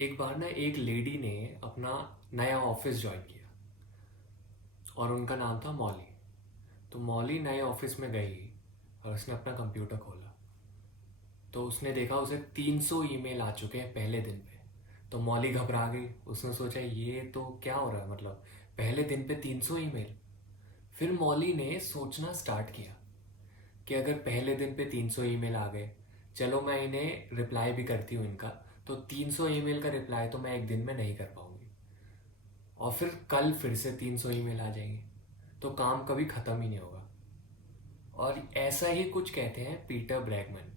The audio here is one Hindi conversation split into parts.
एक बार ना एक लेडी ने अपना नया ऑफिस ज्वाइन किया और उनका नाम था मॉली। तो मॉली नए ऑफिस में गई और उसने अपना कंप्यूटर खोला तो उसने देखा उसे 300 ईमेल आ चुके हैं पहले दिन पे। तो मॉली घबरा गई। उसने सोचा ये तो क्या हो रहा है, मतलब पहले दिन पे 300 ईमेल। फिर मॉली ने सोचना स्टार्ट किया कि अगर पहले दिन पे 300 ईमेल आ गए, चलो मैं इन्हें रिप्लाई भी करती हूँ इनका, तो 300 ईमेल का रिप्लाई तो मैं एक दिन में नहीं कर पाऊंगी। और फिर कल फिर से 300 ईमेल आ जाएंगे, तो काम कभी ख़त्म ही नहीं होगा। और ऐसा ही कुछ कहते हैं पीटर ब्रैगमन,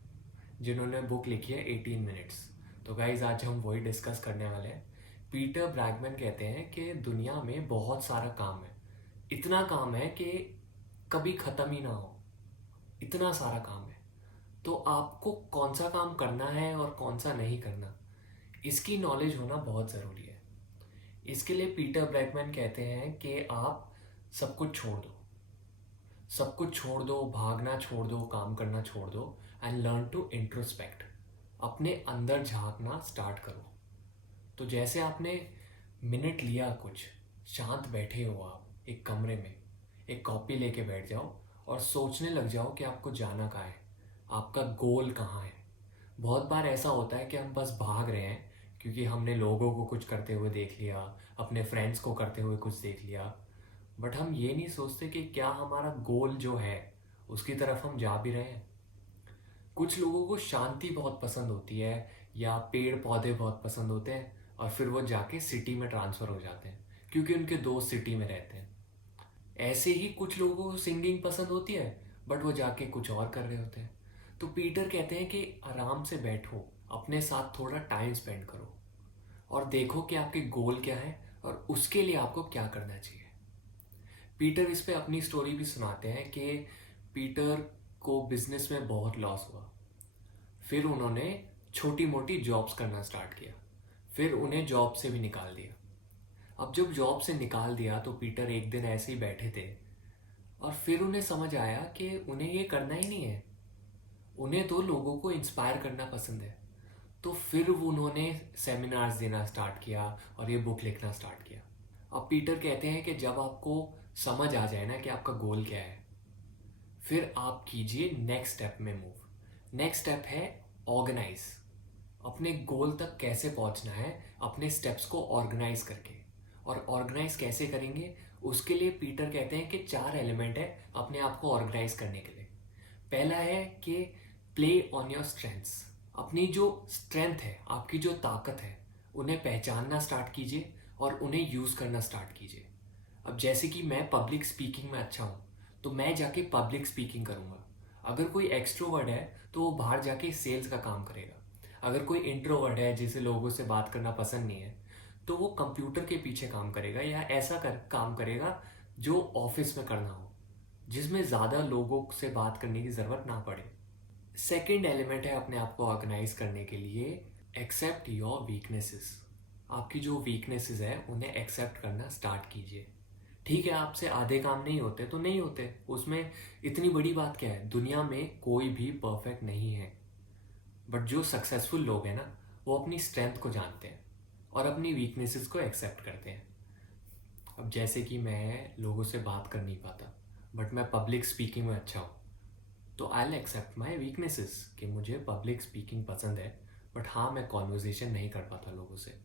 जिन्होंने बुक लिखी है 18 मिनट्स। तो गाइज आज हम वही डिस्कस करने वाले हैं। पीटर ब्रैगमन कहते हैं कि दुनिया में बहुत सारा काम है, इतना काम है कि कभी ख़त्म ही ना हो, इतना सारा काम है। तो आपको कौन सा काम करना है और कौन सा नहीं करना, इसकी नॉलेज होना बहुत ज़रूरी है। इसके लिए पीटर ब्रैगमन कहते हैं कि आप सब कुछ छोड़ दो, सब कुछ छोड़ दो, भागना छोड़ दो, काम करना छोड़ दो, एंड लर्न टू इंट्रोस्पेक्ट। अपने अंदर झांकना स्टार्ट करो। तो जैसे आपने मिनट लिया, कुछ शांत बैठे हो आप एक कमरे में, एक कॉपी लेके बैठ जाओ और सोचने लग जाओ कि आपको जाना कहाँ है, आपका गोल कहाँ है। बहुत बार ऐसा होता है कि हम बस भाग रहे हैं क्योंकि हमने लोगों को कुछ करते हुए देख लिया, अपने फ्रेंड्स को करते हुए कुछ देख लिया, बट हम ये नहीं सोचते कि क्या हमारा गोल जो है उसकी तरफ हम जा भी रहे हैं। कुछ लोगों को शांति बहुत पसंद होती है या पेड़ पौधे बहुत पसंद होते हैं, और फिर वो जाके सिटी में ट्रांसफ़र हो जाते हैं क्योंकि उनके दोस्त सिटी में रहते हैं। ऐसे ही कुछ लोगों को सिंगिंग पसंद होती है, बट वो जाके कुछ और कर रहे होते हैं। तो पीटर कहते हैं कि आराम से बैठो, अपने साथ थोड़ा टाइम स्पेंड करो और देखो कि आपके गोल क्या है और उसके लिए आपको क्या करना चाहिए। पीटर इस पे अपनी स्टोरी भी सुनाते हैं कि पीटर को बिजनेस में बहुत लॉस हुआ। फिर उन्होंने छोटी मोटी जॉब्स करना स्टार्ट किया, फिर उन्हें जॉब से भी निकाल दिया। अब जब जॉब से निकाल दिया तो पीटर एक दिन ऐसे ही बैठे थे और फिर उन्हें समझ आया कि उन्हें ये करना ही नहीं है, उन्हें तो लोगों को इंस्पायर करना पसंद है। तो फिर वो उन्होंने सेमिनार्स देना स्टार्ट किया और ये बुक लिखना स्टार्ट किया। अब पीटर कहते हैं कि जब आपको समझ आ जाए ना कि आपका गोल क्या है, फिर आप कीजिए नेक्स्ट स्टेप में मूव। नेक्स्ट स्टेप है ऑर्गेनाइज। अपने गोल तक कैसे पहुंचना है, अपने स्टेप्स को ऑर्गेनाइज करके। और ऑर्गेनाइज कैसे करेंगे, उसके लिए पीटर कहते हैं कि 4 एलिमेंट है अपने आप को ऑर्गेनाइज करने के लिए। पहला है कि प्ले ऑन योर स्ट्रेंथ्स। अपनी जो स्ट्रेंथ है, आपकी जो ताकत है, उन्हें पहचानना स्टार्ट कीजिए और उन्हें यूज़ करना स्टार्ट कीजिए। अब जैसे कि मैं पब्लिक स्पीकिंग में अच्छा हूँ, तो मैं जाके पब्लिक स्पीकिंग करूँगा। अगर कोई एक्सट्रोवर्ट है तो वो बाहर जाके सेल्स का काम करेगा। अगर कोई इंट्रोवर्ट है जिसे लोगों से बात करना पसंद नहीं है, तो वो कंप्यूटर के पीछे काम करेगा या ऐसा काम करेगा जो ऑफिस में करना हो, जिसमें ज़्यादा लोगों से बात करने की ज़रूरत ना पड़े। सेकेंड एलिमेंट है अपने आप को ऑर्गेनाइज करने के लिए, एक्सेप्ट योर वीकनेसेस। आपकी जो वीकनेसेस है उन्हें एक्सेप्ट करना स्टार्ट कीजिए। ठीक है, आपसे आधे काम नहीं होते तो नहीं होते, उसमें इतनी बड़ी बात क्या है। दुनिया में कोई भी परफेक्ट नहीं है, बट जो सक्सेसफुल लोग हैं ना, वो अपनी स्ट्रेंथ को जानते हैं और अपनी वीकनेसेस को एक्सेप्ट करते हैं। अब जैसे कि मैं लोगों से बात कर नहीं पाता, बट मैं पब्लिक स्पीकिंग में अच्छा हूँ, तो I will accept my weaknesses कि मुझे पब्लिक स्पीकिंग पसंद है, बट हाँ मैं कॉन्वर्जेशन नहीं कर पाता लोगों से।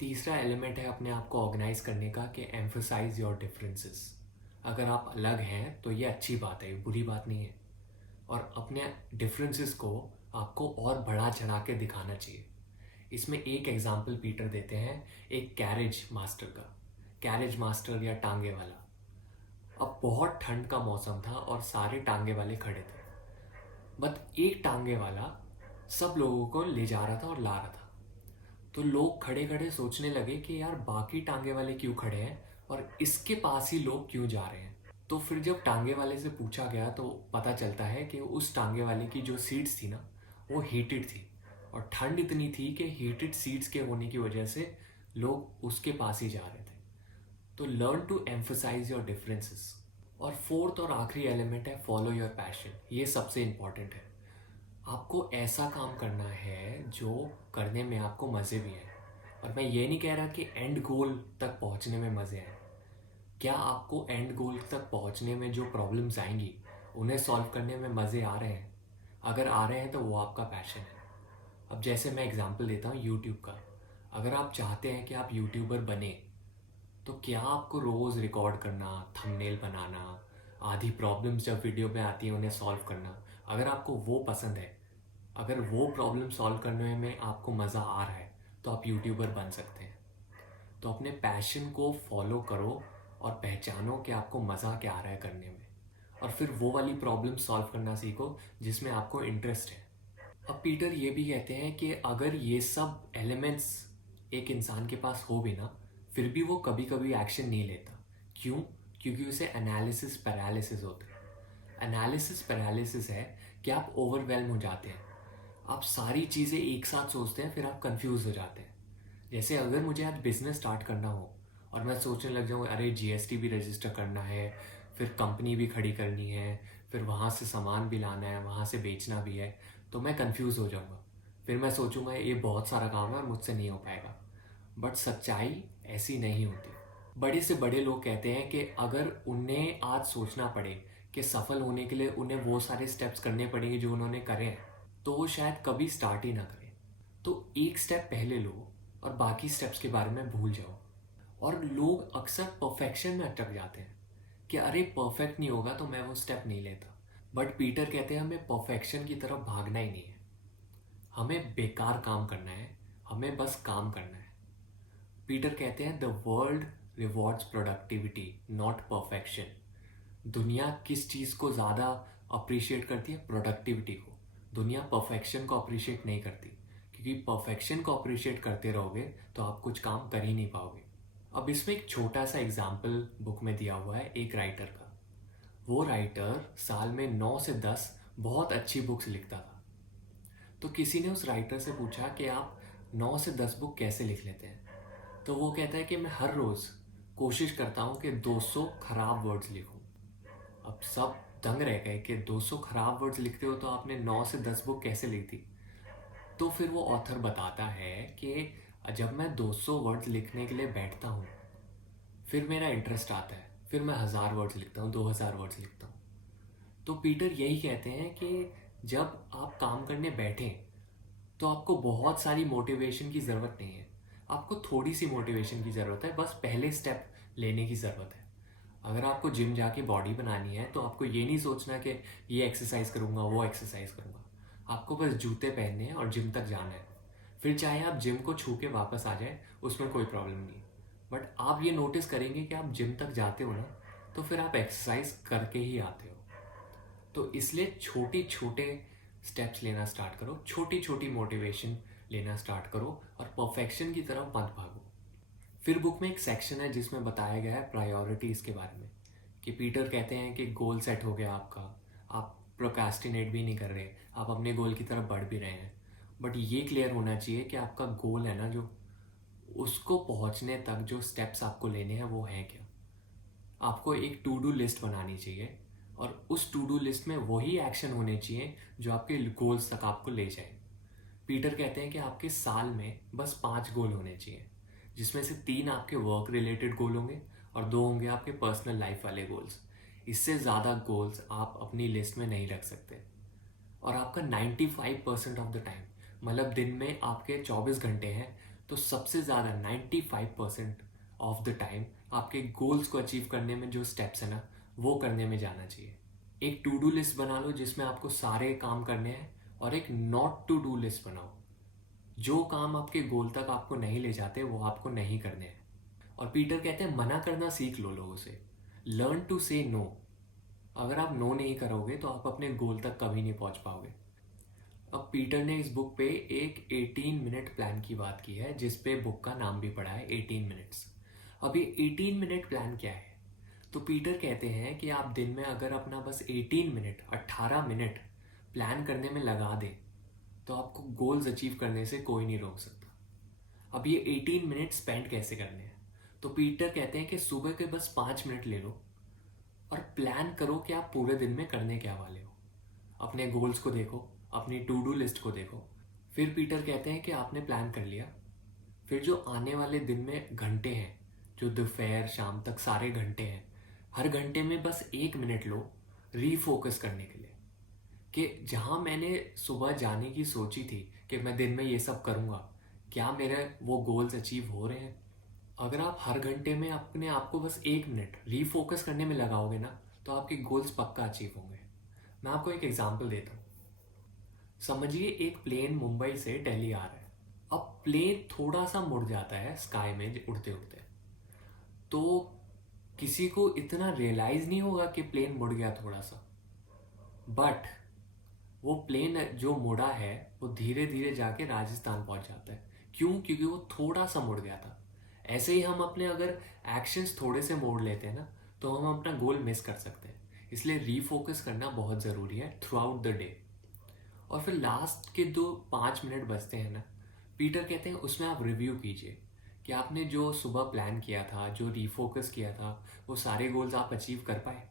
तीसरा एलिमेंट है अपने आप को ऑर्गेनाइज करने का कि एम्फोसाइज योर डिफरेंसेस। अगर आप अलग हैं तो ये अच्छी बात है, ये बुरी बात नहीं है। और अपने डिफरेंसेस को आपको और बढ़ा चढ़ा के दिखाना चाहिए। इसमें एक एग्जाम्पल पीटर देते हैं, एक कैरेज मास्टर का। कैरेज मास्टर या टांगे वाला। अब बहुत ठंड का मौसम था और सारे टांगे वाले खड़े थे, बट एक टांगे वाला सब लोगों को ले जा रहा था और ला रहा था। तो लोग खड़े खड़े सोचने लगे कि यार बाकी टांगे वाले क्यों खड़े हैं और इसके पास ही लोग क्यों जा रहे हैं। तो फिर जब टांगे वाले से पूछा गया तो पता चलता है कि उस टांगे वाले की जो सीट्स थी ना, वो हीटेड थी, और ठंड इतनी थी कि हीटेड सीट्स के होने की वजह से लोग उसके पास ही जा रहे थे। तो learn to emphasize your differences. और फोर्थ और आखिरी एलिमेंट है फॉलो योर पैशन। ये सबसे इम्पॉर्टेंट है। आपको ऐसा काम करना है जो करने में आपको मज़े भी हैं। और मैं ये नहीं कह रहा कि एंड गोल तक पहुंचने में मज़े आए। क्या आपको एंड गोल तक पहुंचने में जो प्रॉब्लम्स आएंगी उन्हें सॉल्व करने में मज़े आ रहे हैं? अगर आ रहे हैं तो वो आपका पैशन है। अब जैसे मैं एग्जांपल देता हूँ यूट्यूब का। अगर आप चाहते हैं कि आप यूट्यूबर बने, तो क्या आपको रोज़ रिकॉर्ड करना, थंबनेल बनाना, आधी प्रॉब्लम्स जब वीडियो में आती हैं उन्हें सॉल्व करना, अगर आपको वो पसंद है, अगर वो प्रॉब्लम सॉल्व करने में आपको मज़ा आ रहा है, तो आप यूट्यूबर बन सकते हैं। तो अपने पैशन को फॉलो करो और पहचानो कि आपको मज़ा क्या आ रहा है करने में, और फिर वो वाली प्रॉब्लम सॉल्व करना सीखो जिसमें आपको इंटरेस्ट है। अब पीटर ये भी कहते हैं कि अगर ये सब एलिमेंट्स एक इंसान के पास हो भी ना, फिर भी वो कभी कभी एक्शन नहीं लेता। क्यों? क्योंकि उसे एनालिसिस पैरालिसिस होता है। एनालिसिस पैरालिसिस है कि आप ओवरवेल्म हो जाते हैं, आप सारी चीज़ें एक साथ सोचते हैं, फिर आप कंफ्यूज हो जाते हैं। जैसे अगर मुझे आज बिजनेस स्टार्ट करना हो और मैं सोचने लग जाऊँ अरे जीएसटी भी रजिस्टर करना है, फिर कंपनी भी खड़ी करनी है, फिर वहाँ से सामान भी लाना है, वहाँ से बेचना भी है, तो मैं कंफ्यूज हो जाऊँगा। फिर मैं सोचूंगा ये बहुत सारा काम है और मुझसे नहीं हो पाएगा। बट सच्चाई ऐसी नहीं होती। बड़े से बड़े लोग कहते हैं कि अगर उन्हें आज सोचना पड़े कि सफल होने के लिए उन्हें वो सारे स्टेप्स करने पड़ेंगे जो उन्होंने करे हैं, तो वो शायद कभी स्टार्ट ही ना करें। तो एक स्टेप पहले लो और बाकी स्टेप्स के बारे में भूल जाओ। और लोग अक्सर परफेक्शन में अटक जाते हैं कि अरे परफेक्ट नहीं होगा तो मैं वो स्टेप नहीं लेता। बट पीटर कहते हैं हमें परफेक्शन की तरफ भागना ही नहीं है, हमें बेकार काम करना है, हमें बस काम करना है। पीटर कहते हैं the world rewards productivity not perfection. दुनिया किस चीज़ को ज़्यादा अप्रिशिएट करती है? प्रोडक्टिविटी को। दुनिया परफेक्शन को अप्रिशिएट नहीं करती, क्योंकि परफेक्शन को अप्रिशिएट करते रहोगे तो आप कुछ काम कर ही नहीं पाओगे। अब इसमें एक छोटा सा एग्जाम्पल बुक में दिया हुआ है एक राइटर का। वो राइटर साल में 9 से 10 बहुत अच्छी बुक्स लिखता था। तो किसी ने उस राइटर से पूछा कि आप 9 से 10 बुक कैसे लिख लेते हैं? तो वो कहता है कि मैं हर रोज़ कोशिश करता हूँ कि 200 खराब वर्ड्स लिखूँ। अब सब दंग रह गए कि 200 खराब वर्ड्स लिखते हो तो आपने 9 से 10 बुक कैसे लिख दी? तो फिर वो ऑथर बताता है कि जब मैं 200 वर्ड्स लिखने के लिए बैठता हूँ, फिर मेरा इंटरेस्ट आता है, फिर मैं 1000 वर्ड्स लिखता हूँ, 2000 वर्ड्स लिखता हूँ। तो पीटर यही कहते हैं कि जब आप काम करने बैठें तो आपको बहुत सारी मोटिवेशन की ज़रूरत नहीं है, आपको थोड़ी सी मोटिवेशन की ज़रूरत है, बस पहले स्टेप लेने की ज़रूरत है। अगर आपको जिम जाके बॉडी बनानी है तो आपको ये नहीं सोचना कि ये एक्सरसाइज करूँगा, वो एक्सरसाइज करूँगा। आपको बस जूते पहनने हैं और जिम तक जाना है। फिर चाहे आप जिम को छू के वापस आ जाए, उसमें कोई प्रॉब्लम नहीं। बट आप ये नोटिस करेंगे कि आप जिम तक जाते हो ना, तो फिर आप एक्सरसाइज करके ही आते हो। तो इसलिए छोटे छोटे स्टेप्स लेना स्टार्ट करो, छोटी छोटी मोटिवेशन लेना स्टार्ट करो और परफेक्शन की तरफ मत भागो। फिर बुक में एक सेक्शन है जिसमें बताया गया है प्रायोरिटीज़ के बारे में, कि पीटर कहते हैं कि गोल सेट हो गया आपका, आप प्रोकास्टिनेट भी नहीं कर रहे, आप अपने गोल की तरफ बढ़ भी रहे हैं। बट ये क्लियर होना चाहिए कि आपका गोल है ना, जो उसको पहुंचने तक जो स्टेप्स आपको लेने हैं वो हैं क्या। आपको एक टू डू लिस्ट बनानी चाहिए और उस टू डू लिस्ट में वही एक्शन होने चाहिए जो आपके गोल्स तक आपको ले जाए। पीटर कहते हैं कि आपके साल में बस 5 गोल होने चाहिए, जिसमें से 3 आपके वर्क रिलेटेड गोल होंगे और 2 होंगे आपके पर्सनल लाइफ वाले गोल्स। इससे ज़्यादा गोल्स आप अपनी लिस्ट में नहीं रख सकते। और आपका 95% ऑफ द टाइम, मतलब दिन में आपके 24 घंटे हैं, तो सबसे ज़्यादा 95% ऑफ द टाइम आपके गोल्स को अचीव करने में जो स्टेप्स है ना, वो करने में जाना चाहिए। एक टू डू लिस्ट बना लो जिसमें आपको सारे काम करने हैं, और एक नॉट टू डू लिस्ट बनाओ। जो काम आपके गोल तक आपको नहीं ले जाते वो आपको नहीं करने हैं। और पीटर कहते हैं मना करना सीख लो लोगों से, लर्न टू से नो। अगर आप नो नहीं करोगे तो आप अपने गोल तक कभी नहीं पहुंच पाओगे। अब पीटर ने इस बुक पे एक 18 मिनट प्लान की बात की है, जिस पे बुक का नाम भी पड़ा है 18 मिनट्स। अब ये 18 मिनट प्लान क्या है? तो पीटर कहते हैं कि आप दिन में अगर अपना बस 18 मिनट, 18 मिनट प्लान करने में लगा दें, तो आपको गोल्स अचीव करने से कोई नहीं रोक सकता। अब ये 18 मिनट स्पेंड कैसे करने हैं? तो पीटर कहते हैं कि सुबह के बस 5 मिनट ले लो और प्लान करो कि आप पूरे दिन में करने क्या वाले हो। अपने गोल्स को देखो, अपनी टू डू लिस्ट को देखो। फिर पीटर कहते हैं कि आपने प्लान कर लिया, फिर जो आने वाले दिन में घंटे हैं, जो दोपहर शाम तक सारे घंटे हैं, हर घंटे में बस 1 मिनट लो रीफोकस करने के लिए, कि जहाँ मैंने सुबह जाने की सोची थी कि मैं दिन में ये सब करूँगा, क्या मेरे वो गोल्स अचीव हो रहे हैं। अगर आप हर घंटे में अपने आप को बस 1 मिनट रीफोकस करने में लगाओगे ना, तो आपके गोल्स पक्का अचीव होंगे। मैं आपको एक एग्जांपल देता हूँ। समझिए एक प्लेन मुंबई से दिल्ली आ रहा है। अब प्लेन थोड़ा सा मुड़ जाता है स्काई में उड़ते उड़ते, तो किसी को इतना रियलाइज नहीं होगा कि प्लेन मुड़ गया थोड़ा सा, बट वो प्लेन जो मुड़ा है वो धीरे धीरे जाके राजस्थान पहुंच जाता है। क्यों? क्योंकि वो थोड़ा सा मुड़ गया था। ऐसे ही हम अपने अगर एक्शंस थोड़े से मोड़ लेते हैं ना, तो हम अपना गोल मिस कर सकते हैं। इसलिए रीफोकस करना बहुत ज़रूरी है थ्रू आउट द डे। और फिर लास्ट के जो 5 मिनट बचते हैं ना, पीटर कहते हैं उसमें आप रिव्यू कीजिए कि आपने जो सुबह प्लान किया था, जो रीफोकस किया था, वो सारे गोल्स आप अचीव कर पाए।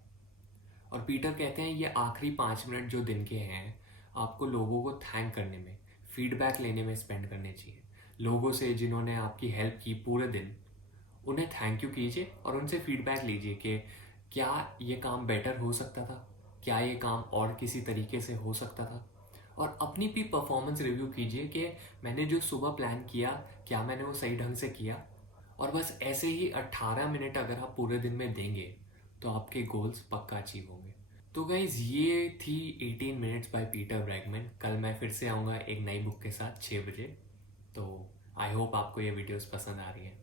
और पीटर कहते हैं ये आखिरी 5 मिनट जो दिन के हैं, आपको लोगों को थैंक करने में, फीडबैक लेने में स्पेंड करने चाहिए। लोगों से जिन्होंने आपकी हेल्प की पूरे दिन, उन्हें थैंक यू कीजिए और उनसे फीडबैक लीजिए कि क्या ये काम बेटर हो सकता था, क्या ये काम और किसी तरीके से हो सकता था। और अपनी भी परफॉर्मेंस रिव्यू कीजिए कि मैंने जो सुबह प्लान किया, क्या मैंने वो सही ढंग से किया। और बस ऐसे ही 18 मिनट अगर आप पूरे दिन में देंगे, तो आपके गोल्स पक्का अचीव होंगे। तो गाइज ये थी 18 मिनट्स बाय पीटर ब्रैगमैन। कल मैं फिर से आऊँगा एक नई बुक के साथ 6 बजे। तो आई होप आपको ये वीडियोस पसंद आ रही है।